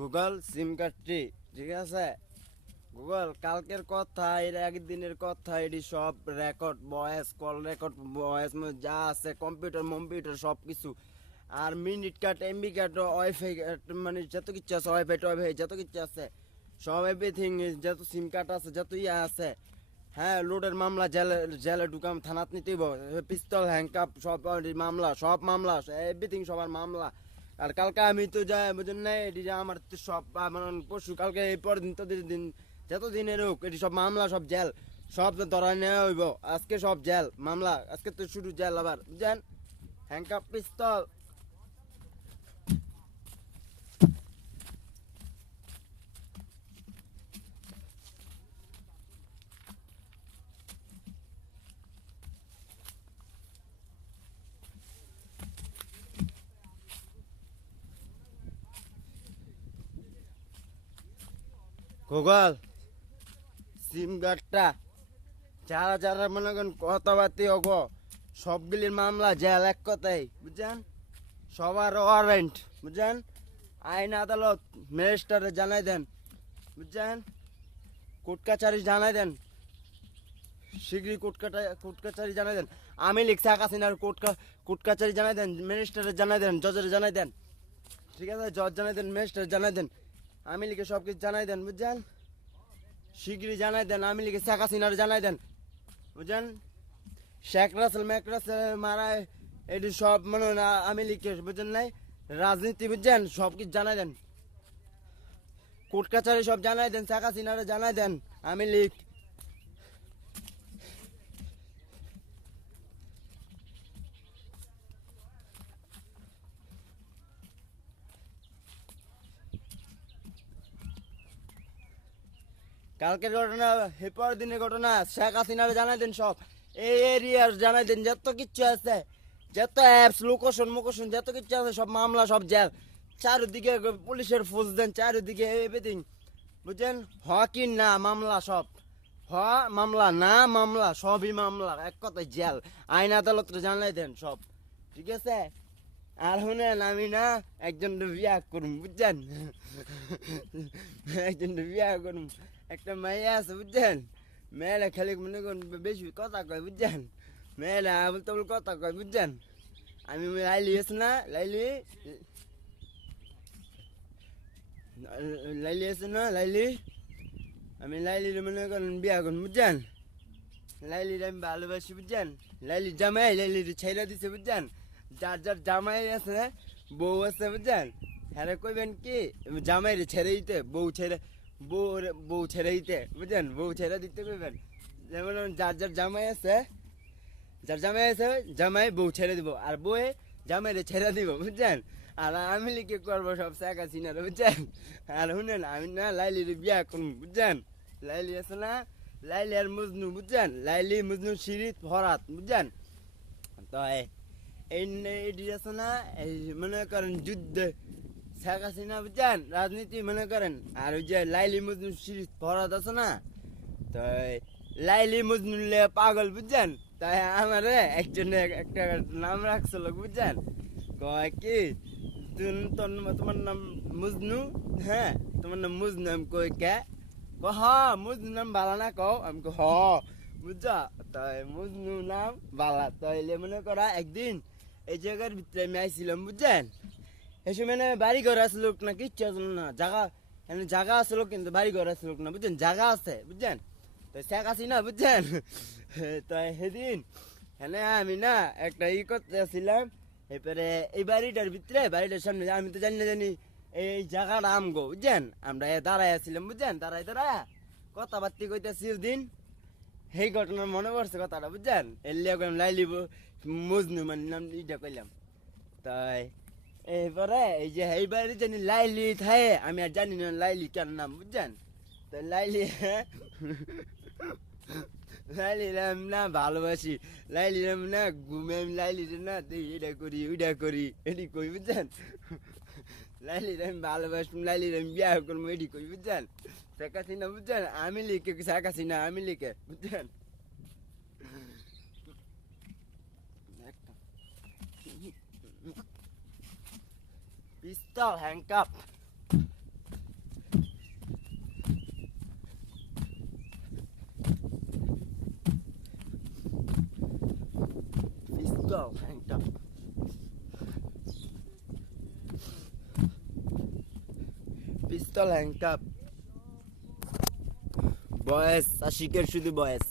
Google সিম কার্ডটি ঠিক আছে। গুগল কালকের কথা, এর একদিনের কথা, এটি সব record, voice call record, voice যা আছে, কম্পিউটার সব কিছু। আর minute card, MB card, WiFi, মানে যত কিছু আছে, ওয়াইফাই টয়ফাই যত কিছু আছে, সব এভরিথিং, যত সিম কার্ড আছে, যত ইয়া আছে। হ্যাঁ, লোডের মামলা, জেলে জেলে ঢুকাম, থানাত নিতেইব, পিস্তল, হ্যাংকাপ, সব মামলা এভরিথিং, সবার মামলা। আর কালকে আমি তো যাই বুঝেন না, এটি যে আমার তো সব মানে পরশু কালকে এই পর দিন, তোদের দিন, যত দিনের হোক, এটি সব মামলা, সব জেল, সব ধরা নেওয়া হইব আজকে, সব জেল মামলা আজকে তো শুরু, জেল আবার বুঝছেন, হ্যাংকাপ, পিস্তল। গুগল সিম কার্ডটা যারা যারা মনে করেন কথাবার্তি অগ, সবগুলির মামলা জেল, এক কথাই বুঝছেন, সবার ওয়ারেন্ট বুঝছেন, আইন আদালত ম্যাজিস্ট্রেটে জানাই দেন বুঝছেন, কোর্ট কাছারি জানাই দেন, শীঘ্রই কোর্ট কাছারি জানাই দেন। আমি লিখছি হাসিনার কোর্ট কাছারি জানাই দেন, ম্যাজিস্ট্রেটে জানাই দেন, জজের জানাই দেন, ঠিক আছে, জজ জানাই দেন, ম্যাজিস্ট্রেট জানাই দেন, আমি লিখে সব কিছু জানাই দেন বুঝছেন, শীঘ্রই জানাই দেন, আমি লিখে শেখ হাসিনার জানাই দেন বুঝছেন, শেখ রাসেল ম্যাক রাসেল মারায়, এটি সব মানে আমি লিখে বুঝছেন নাই, রাজনীতি বুঝছেন, সব কিছু জানাই দেন, কোর্ট কাছারি সব জানাই দেন, শেখ হাসিনারে জানাই দেন, আমি লিখ। কালকের ঘটনা, হেপার দিনের ঘটনা, শেখ হাসিনারে জানাই দেন সব, এই এরিয়ার জানাই দেন, যত কিচ্ছু আছে, যত অ্যাপস, লোকেশন যত কিচ্ছু আছে, সব মামলা, সব জেল, চারিদিকে পুলিশের ফোর্স দেন, চারিদিকে এভরিথিং বুঝছেন, হ কি না মামলা সব, হ মামলা না মামলা, সবই মামলা, এক কথায় জেল, আইন আদালত জানাই দেন সব, ঠিক আছে। আর শুনেন, আমি না একজন বিয়া করুম বুঝছেন, একজন বিয়া করুম, একটা মেয়ে আছে বুঝছেন, মেয়েরা খালি মনে করুন বেশি কথা কয় বুঝছেন, মেয়েরা আবল তাবল কথা কয় বুঝছেন। আমি লাইলি আছে না, লাইলি লাইলি আছে না, লাইলি, আমি লাইলির মনে করেন বিয়া করুন বুঝছেন, লাইলির আমি ভালোবাসি বুঝছেন, লাইলির জামাই লাইলির ছেড়ে দিছে বুঝছেন, যার যার জামাই আছে, বউ আছে বুঝছেন, হ্যাঁ কইবেন কি, জামাইরে ছেড়ে দিতে, বউ ছেড়ে দিতে বুঝছেন, বউ ছেড়ে দিতে কইবেন, যেমন যার জামাই আছে জামাই বউ ছেড়ে দিব, আর বউয়ে জামাইরে ছেড়ে দিব বুঝছেন। আর আমি লিখে করবো সব শেখ হাসিনার বুঝছেন। আর শুনেন, আমি না লাইলির বিয়া করুন বুঝছেন, লাইলি আছে না, লাইলি আর মজনু বুঝছেন, লাইলি মজনু শিরিত ফরাত বুঝছেন। তো এই আছে না, এই মনে করেন যুদ্ধ, শেখ হাসিনা বুঝছেন, রাজনীতি মনে করেন, আর ওই যে লাইলি মজনু শিরিত ফরাত আছে না, তো লাইলি মজনুল্লে পাগল বুঝছেন, তাই আমারে একজন একটা নাম রাখছিল বুঝছেন, কয় কি, তোমার নাম মজনু, হ্যাঁ তোমার নাম মজনু, আমি কই কে, হ মজনু নাম বালা না, কও আমি হ বুঝছা, তাই মজনু নাম বালা, তাইলে মনে করা একদিন এই জায়গার ভিতরে আমি আইছিলাম বুঝছেন, এই সময় বাড়ি ঘর আসলো না, কিচ্ছু আসলো না, জায়গা আসলো কিন্তু বাড়ি ঘর আসলো না বুঝছেন, জায়গা আছে বুঝছেন, তো শেখ হাসিনা বুঝছেন। তো সেদিন হ্যাঁ আমি না একটা করতে আসছিলাম, এরপরে এই বাড়িটার সামনে, আমি তো জানি এই জায়গাটা আমগো বুঝছেন, আমরা দাঁড়ায় আসছিলাম বুঝছেন, দাঁড়ায় কথাবার্তি কইতেছি দিন, সেই ঘটনার মনে পড়ছে কথাটা বুঝছেন, এলিয়া কইলাম লাইলি মজনু মানে নাম ইটা কইলাম, তাই এরপরে এই যে এই বাড়ি জানি লাইলি থাকে, আমি আর জানি না লাইলি কেন নাম বুঝছেন, তো লাইলি লাইলিরাম না ভালোবাসি, লাইলিরাম না ঘুমে, আমি লাইলির না এটা করি ওইটা করি, এটি কই বুঝছেন, লাইলিরাম ভালোবাসি, লাইলিরাম বিয়া করবো, এটি কই বুঝছেন, শেখ হাসিনা বুঝছেন, আমি লিখে শেখ হাসিনা আমি লিখে বুঝছেন। পিস্তল, হ্যাংকাপ, পিস্তল হ্যাংকাপ বয়েস আশিকের শুধু বয়েস